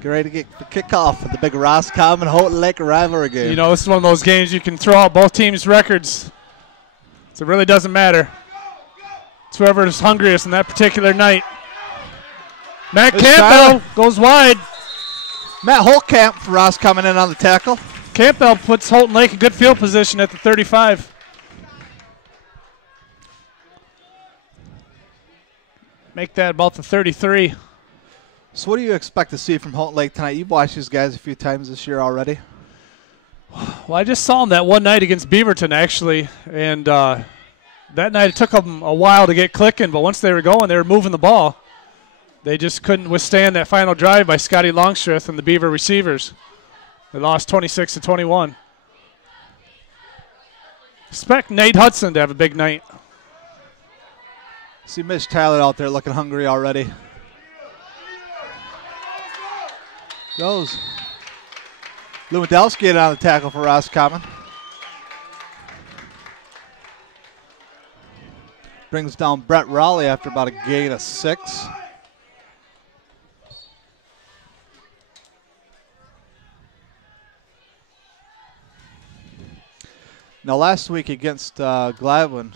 Get ready to get the kickoff for the big Roscommon Houghton Lake rivalry game. You know, this is one of those games you can throw out both teams' records. So it really doesn't matter. It's whoever is hungriest in that particular night. Matt Campbell goes wide. Matt Holtkamp for Roscommon in on the tackle. Campbell puts Houghton Lake in good field position at the 35. Make that about the 33. So what do you expect to see from Houghton Lake tonight? You've watched these guys a few times this year already. Well, I just saw them that one night against Beaverton, actually. And that night it took them a while to get clicking, but once they were going, they were moving the ball. They just couldn't withstand that final drive by Scotty Longstreth and the Beaver receivers. They lost 26-21. Expect Nate Hudson to have a big night. See Mitch Tyler out there looking hungry already. Goes. Lewandowski getting on the tackle for Roscommon. Brings down Brett Raleigh after about a gain of 6. Now last week against Gladwin,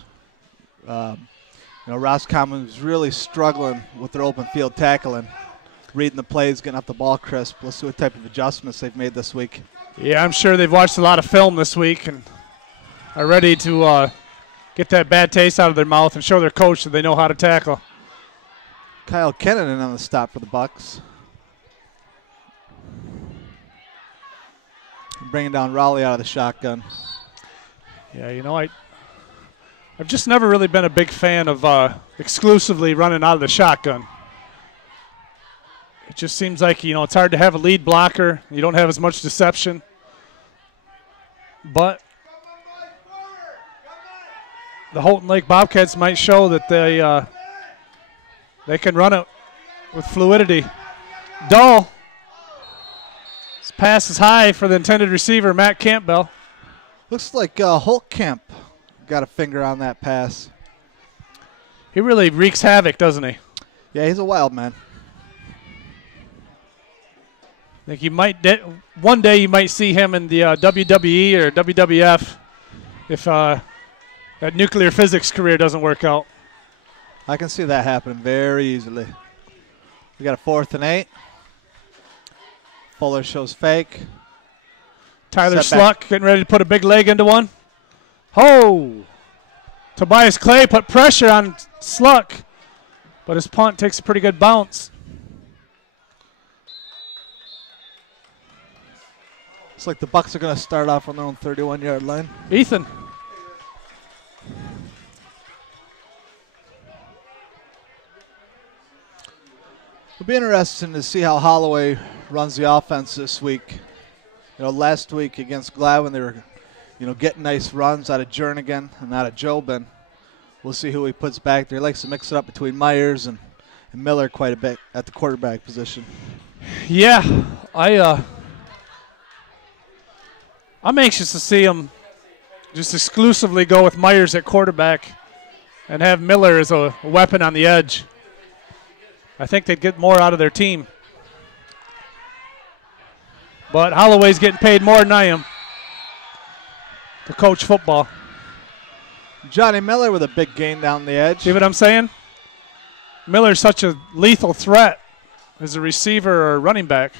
Roscommon was really struggling with their open field tackling. Reading the plays, getting up the ball crisp. Let's see what type of adjustments they've made this week. Yeah, I'm sure they've watched a lot of film this week and are ready to get that bad taste out of their mouth and show their coach that they know how to tackle. Kyle Kennan on the stop for the Bucks. Bringing down Raleigh out of the shotgun. Yeah, you know, I've just never really been a big fan of exclusively running out of the shotgun. It just seems like, it's hard to have a lead blocker. You don't have as much deception. But the Houghton Lake Bobcats might show that they can run it with fluidity. Dull. This pass is high for the intended receiver, Matt Campbell. Looks like Holtkamp got a finger on that pass. He really wreaks havoc, doesn't he? Yeah, he's a wild man. I think you might one day you might see him in the WWE or WWF if that nuclear physics career doesn't work out. I can see that happening very easily. We got a 4th and 8. Fuller shows fake. Tyler Sluck getting ready to put a big leg into one. Oh! Tobias Clay put pressure on Sluck, but his punt takes a pretty good bounce. Looks like the Bucks are going to start off on their own 31-yard line. Ethan. It'll be interesting to see how Holloway runs the offense this week. Last week against Gladwin, they were, getting nice runs out of Jernigan and out of Jobin. We'll see who he puts back there. He likes to mix it up between Myers and Miller quite a bit at the quarterback position. Yeah, I'm anxious to see him just exclusively go with Myers at quarterback and have Miller as a weapon on the edge. I think they'd get more out of their team. But Holloway's getting paid more than I am to coach football. Johnny Miller with a big gain down the edge. See what I'm saying? Miller's such a lethal threat as a receiver or running back.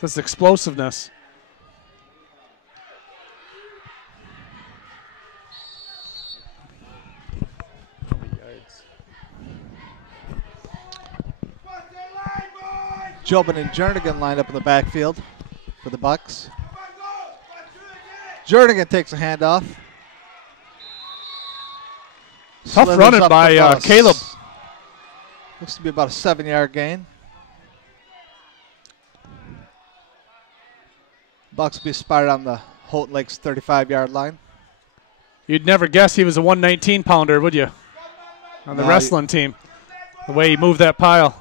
This explosiveness. Jobin and Jernigan lined up in the backfield for the Bucks. Jernigan takes a handoff. Tough running by Caleb. Looks to be about a 7-yard gain. Bucks will be spotted on the Houghton Lake's 35-yard line. You'd never guess he was a 119-pounder, would you? On the wrestling team. The way he moved that pile.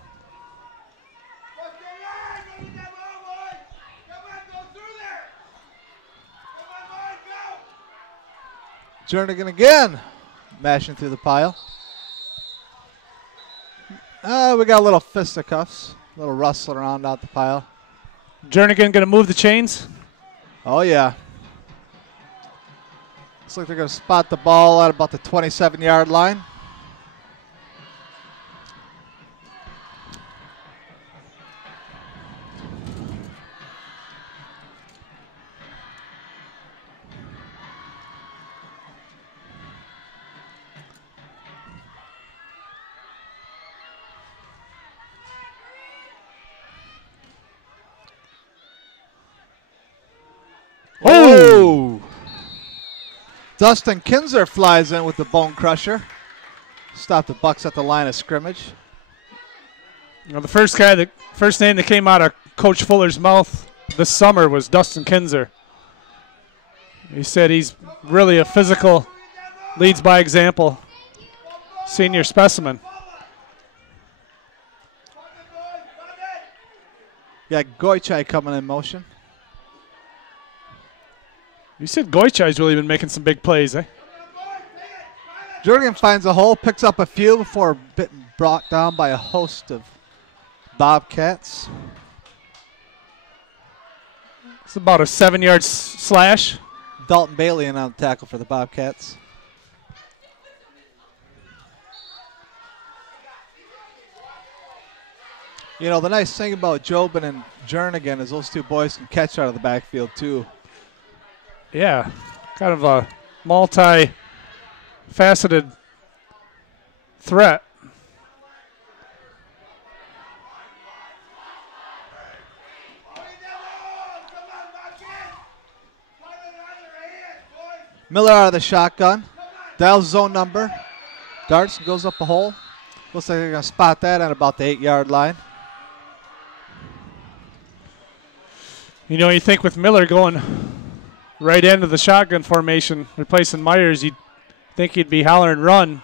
Jernigan again, mashing through the pile. We got a little fisticuffs. A little rustling around out the pile. Jernigan going to move the chains. Oh, yeah. Looks like they're going to spot the ball at about the 27-yard line. Oh! Dustin Kinzer flies in with the bone crusher. Stop the Bucks at the line of scrimmage. You know, the first name that came out of Coach Fuller's mouth this summer was Dustin Kinzer. He said he's really a physical, leads by example, senior specimen. Got Goichai coming in motion. You said Goichai's really been making some big plays, eh? Jernigan finds a hole, picks up a few before being brought down by a host of Bobcats. It's about a 7-yard slash. Dalton Bailey in on the tackle for the Bobcats. You know, the nice thing about Jobin and Jernigan is those two boys can catch out of the backfield too. Yeah, kind of a multi-faceted threat. Miller out of the shotgun. Dials zone number. Darts and goes up the hole. Looks like they're going to spot that at about the 8-yard line. You know, you think with Miller going right into the shotgun formation, replacing Myers, you'd think he'd be hollering run.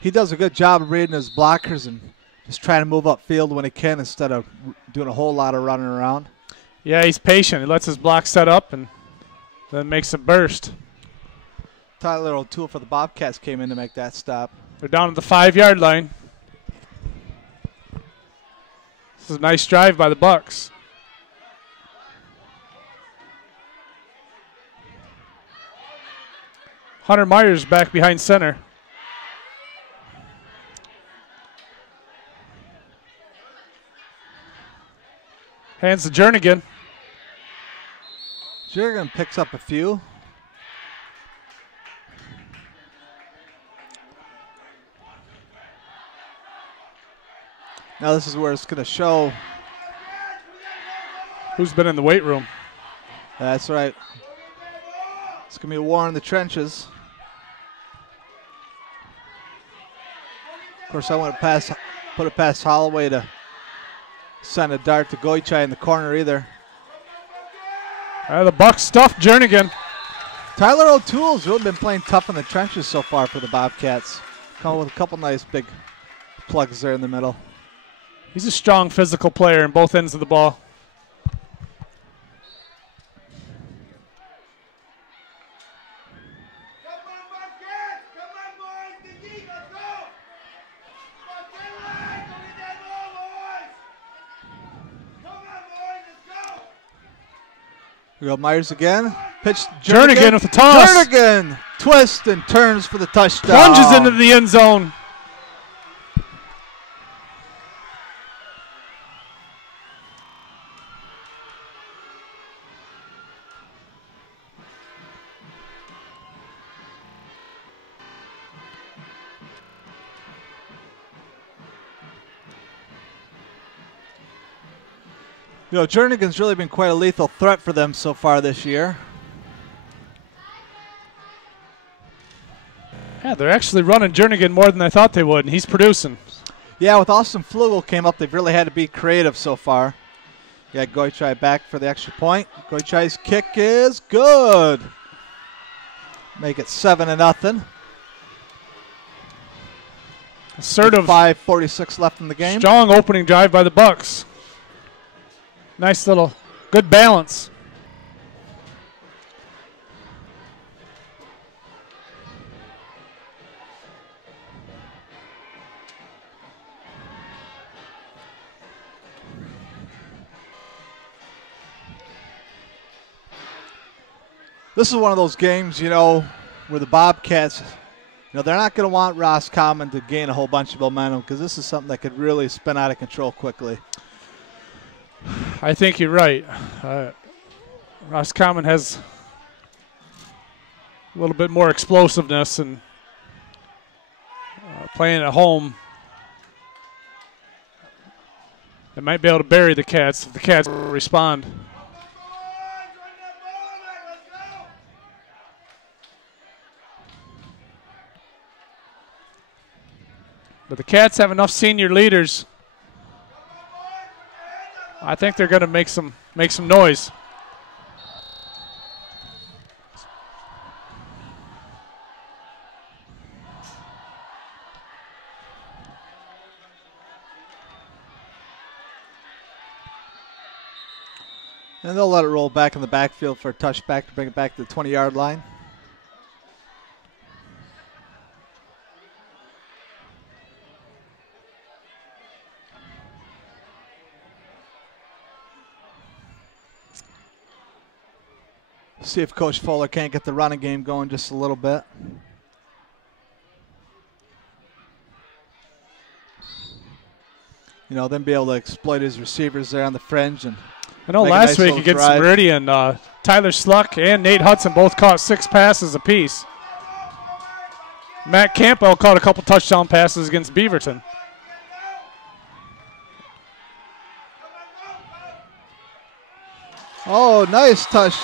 He does a good job of reading his blockers and just trying to move upfield when he can instead of doing a whole lot of running around. Yeah, he's patient. He lets his block set up and then makes a burst. Tyler O'Toole for the Bobcats came in to make that stop. They're down at the 5-yard line. This is a nice drive by the Bucks. Hunter Myers back behind center. Hands to Jernigan. Jernigan picks up a few. Now this is where it's going to show. Who's been in the weight room? That's right. It's going to be a war in the trenches. Of course, I want to put it past Holloway to send a dart to Goichai in the corner either. The Bucks stuffed Jernigan. Tyler O'Toole's really been playing tough in the trenches so far for the Bobcats. Coming with a couple nice big plugs there in the middle. He's a strong physical player in both ends of the ball. We go Myers again. Pitch Jernigan with the toss. Jernigan twists and turns for the touchdown. Plunges into the end zone. You know, Jernigan's really been quite a lethal threat for them so far this year. Yeah, they're actually running Jernigan more than I thought they would, and he's producing. Yeah, with Austin Flugel came up, they've really had to be creative so far. Yeah, Goichai back for the extra point. Goichai's kick is good. Make it 7-0. Assertive. 5:46 left in the game. Strong opening drive by the Bucks. Nice little, good balance. This is one of those games, you know, where the Bobcats, you know, they're not going to want Roscommon to gain a whole bunch of momentum because this is something that could really spin out of control quickly. I think you're right. Roscommon has a little bit more explosiveness, and playing at home, they might be able to bury the Cats if the Cats respond. But the Cats have enough senior leaders. I think they're going to make some noise. And they'll let it roll back in the backfield for a touchback to bring it back to the 20-yard line. See if Coach Fuller can't get the running game going just a little bit. You know, then be able to exploit his receivers there on the fringe. And I know last week against Meridian, Tyler Sluck and Nate Hudson both caught 6 passes apiece. Matt Campbell caught a couple touchdown passes against Beaverton. Oh, nice touch.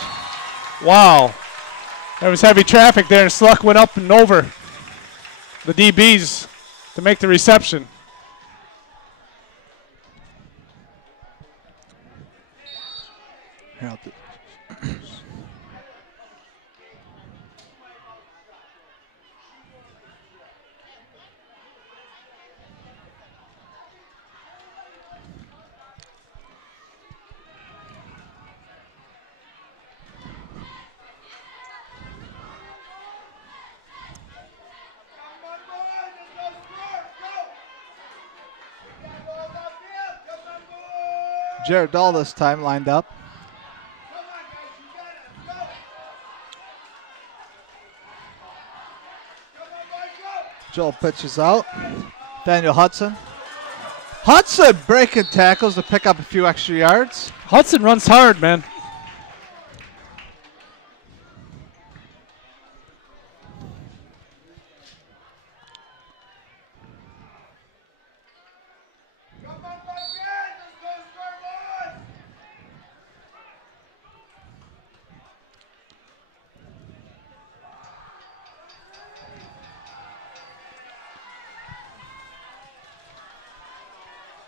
Wow. There was heavy traffic there, and Sluck went up and over the DBs to make the reception. Jared Dahl this time lined up. Joel pitches out. Daniel Hudson. Hudson breaking tackles to pick up a few extra yards. Hudson runs hard, man.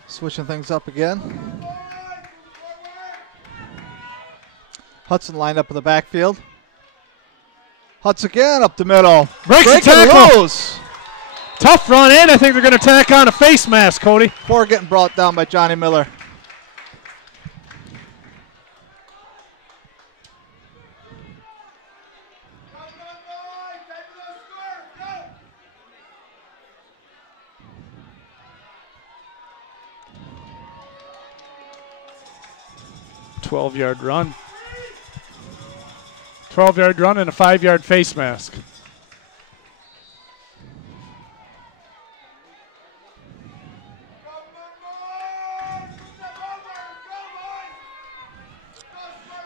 Switching things up again. Hudson lined up in the backfield. Hudson again up the middle. Breaks the tackle. Loose. Tough run in. I think they're going to tack on a face mask, Cody. Before getting brought down by Johnny Miller. Yard run. 12-yard run and a 5-yard face mask.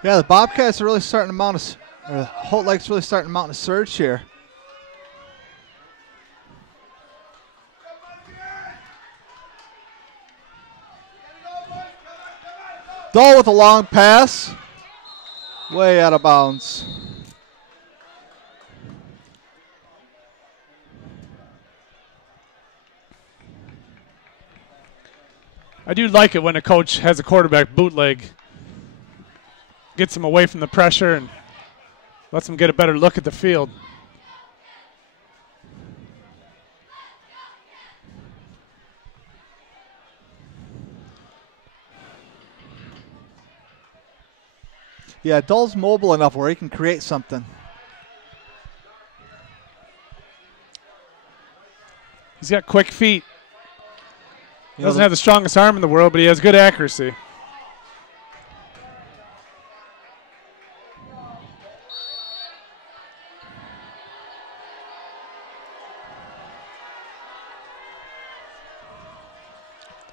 Yeah, the Bobcats are really starting to mount Holt Lake's really starting to mount a surge here. Dahl with a long pass. Way out of bounds. I do like it when a coach has a quarterback bootleg. Gets him away from the pressure and lets him get a better look at the field. Yeah, Dull's mobile enough where he can create something. He's got quick feet. He doesn't have the strongest arm in the world, but he has good accuracy.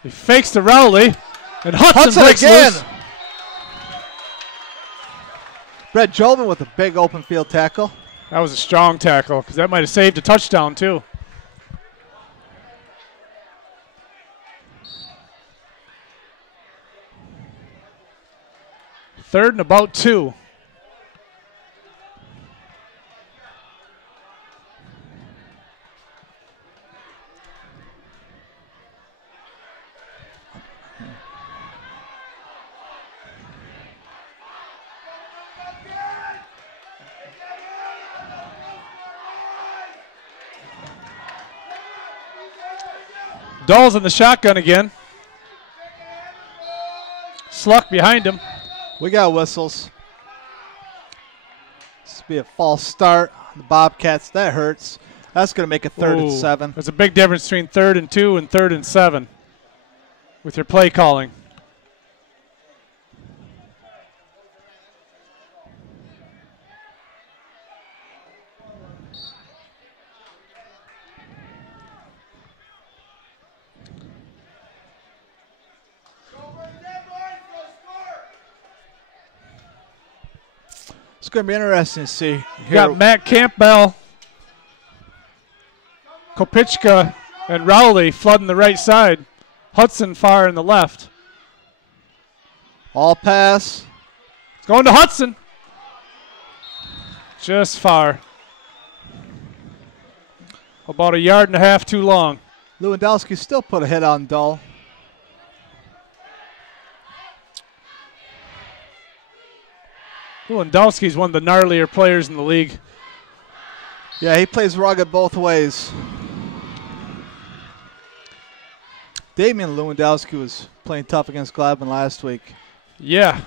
He fakes to Rowley, and Hudson breaks again. loose. Brett Jobin with a big open field tackle. That was a strong tackle because that might have saved a touchdown too. Third and about 2. Dull's in the shotgun again. Sluck behind him. We got whistles. This will be a false start. The Bobcats, that hurts. That's going to make it 3rd and 7. There's a big difference between 3rd and 2 and 3rd and 7 with your play calling. It's going to be interesting to see. You got Matt Campbell, Kopitschka, and Rowley flooding the right side. Hudson far in the left. All pass. It's going to Hudson. Just far. About 1.5 yards too long. Lewandowski still put a hit on Dull. Lewandowski's one of the gnarlier players in the league. Yeah, he plays rugged both ways. Damian Lewandowski was playing tough against Gladwin last week. Yeah.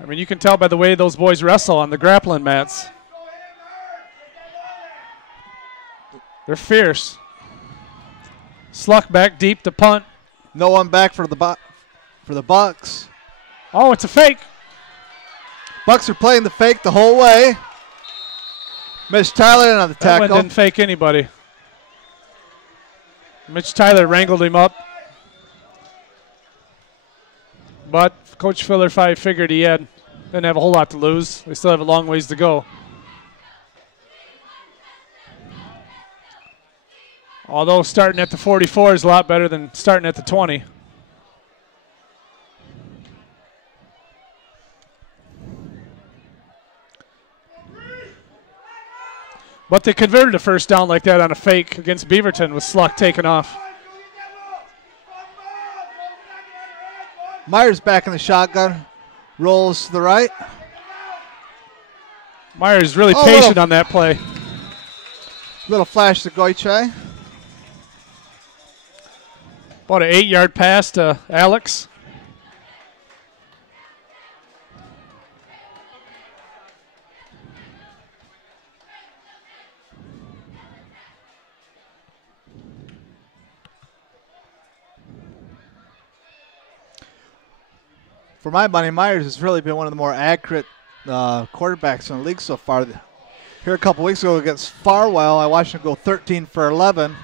I mean, you can tell by the way those boys wrestle on the grappling mats. They're fierce. Sluck back deep to punt. No one back for the Bucks. Oh, it's a fake. Bucks are playing the fake the whole way. Mitch Tyler on the tackle. That one didn't fake anybody. Mitch Tyler wrangled him up. But Coach Filler figured he didn't have a whole lot to lose. They still have a long ways to go. Although starting at the 44 is a lot better than starting at the 20. But they converted a first down like that on a fake against Beaverton with Sluck taken off. Myers back in the shotgun. Rolls to the right. Myers really patient on that play. Little flash to Goiche. About an 8-yard pass to Alex. For my money, Myers has really been one of the more accurate quarterbacks in the league so far. Here a couple weeks ago against Farwell, I watched him go 13 for 11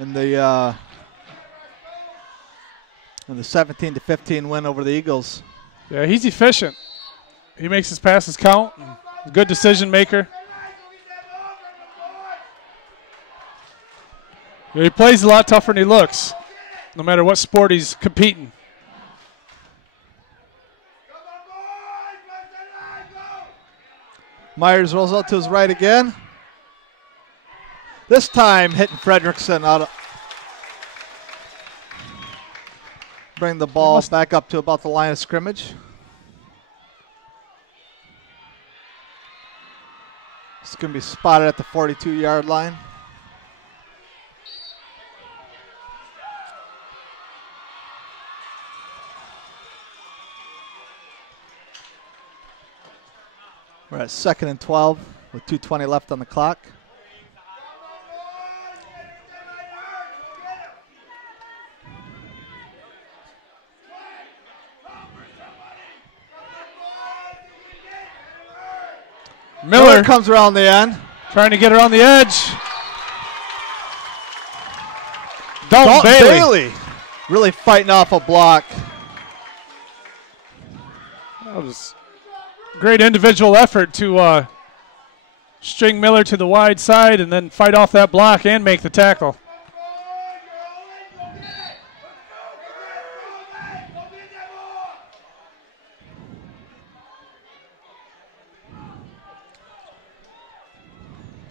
in the 17-15 win over the Eagles. Yeah, he's efficient. He makes his passes count. Good decision maker. Yeah, he plays a lot tougher than he looks, no matter what sport he's competing. Myers rolls out to his right again. This time hitting Fredrickson out. Bring the ball back up to about the line of scrimmage. It's going to be spotted at the 42-yard line. We're at 2nd and 12 with 2:20 left on the clock. Miller comes around the end. Trying to get her on the edge. Dalton Bailey really fighting off a block. That was great individual effort to string Miller to the wide side and then fight off that block and make the tackle.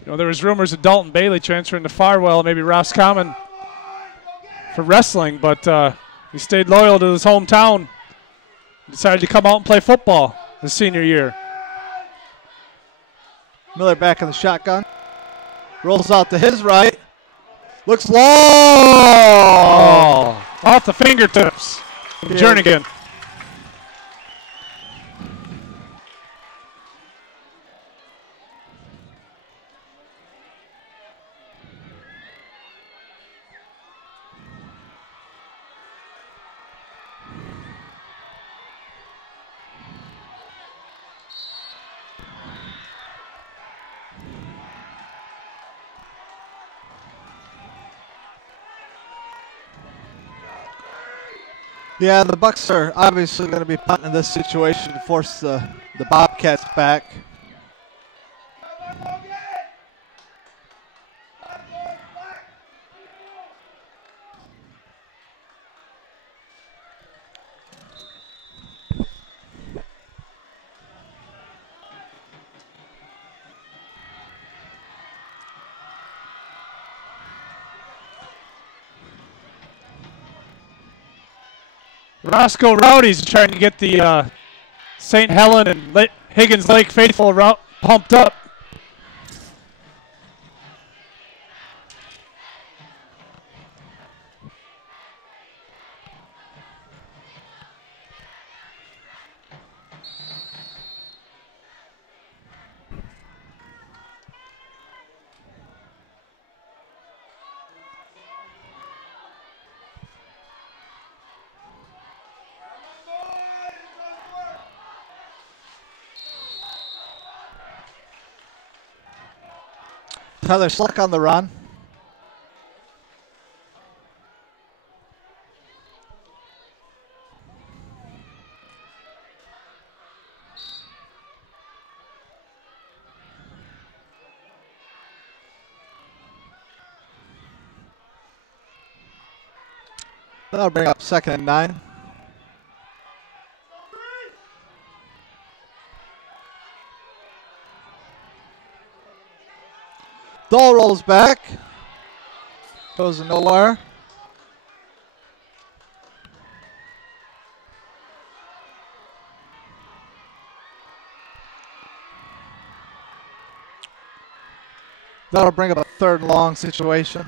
You know, there was rumors of Dalton Bailey transferring to Farwell, maybe Roscommon for wrestling, but he stayed loyal to his hometown. Decided to come out and play football his senior year. Miller back in the shotgun. Rolls out to his right. Looks long. Oh, off the fingertips. Jernigan. Yeah, the Bucks are obviously going to be punting in this situation to force the Bobcats back. Roscoe Rowdies trying to get the St. Helen and Higgins Lake faithful pumped up. Tyler Sluck on the run. That'll bring up 2nd and 9. Doll rolls back. Goes nowhere. That'll bring up a 3rd and long situation.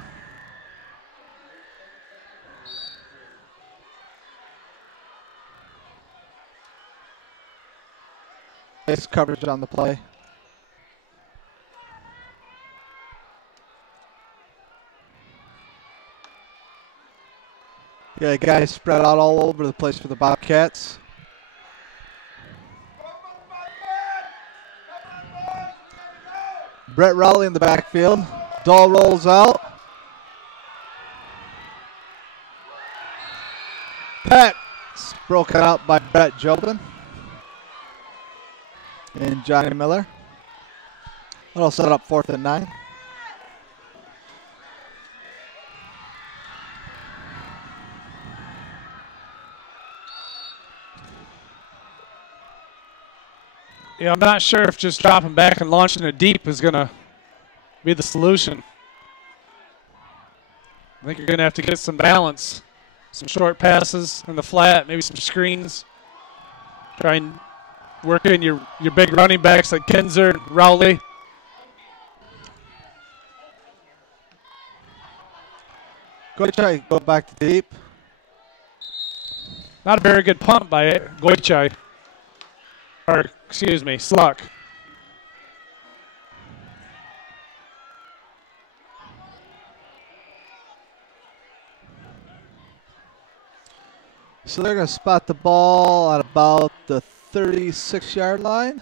Nice coverage on the play. Yeah, guys spread out all over the place for the Bobcats. Brett Rowley in the backfield. Dahl rolls out. Pat's broken out by Brett Jobin and Johnny Miller. That'll set up 4th and 9. Yeah, I'm not sure if just dropping back and launching it deep is going to be the solution. I think you're going to have to get some balance, some short passes in the flat, maybe some screens. Try and work in your big running backs like Kinzer and Rowley. Go back to deep. Not a very good punt by Goichai. Or, excuse me, Sluck. So they're going to spot the ball at about the 36-yard line.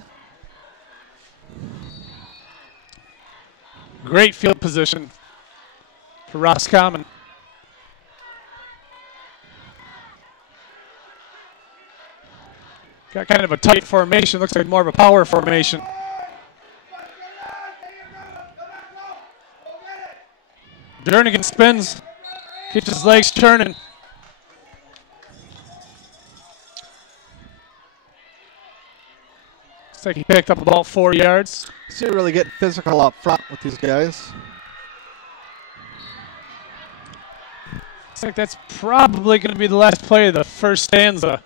Great field position for Roscommon. Got kind of a tight formation. Looks like more of a power formation. Jernigan spins. Keeps his legs turning. Looks like he picked up about 4 yards. So you're really getting physical up front with these guys. Looks like that's probably going to be the last play of the first stanza.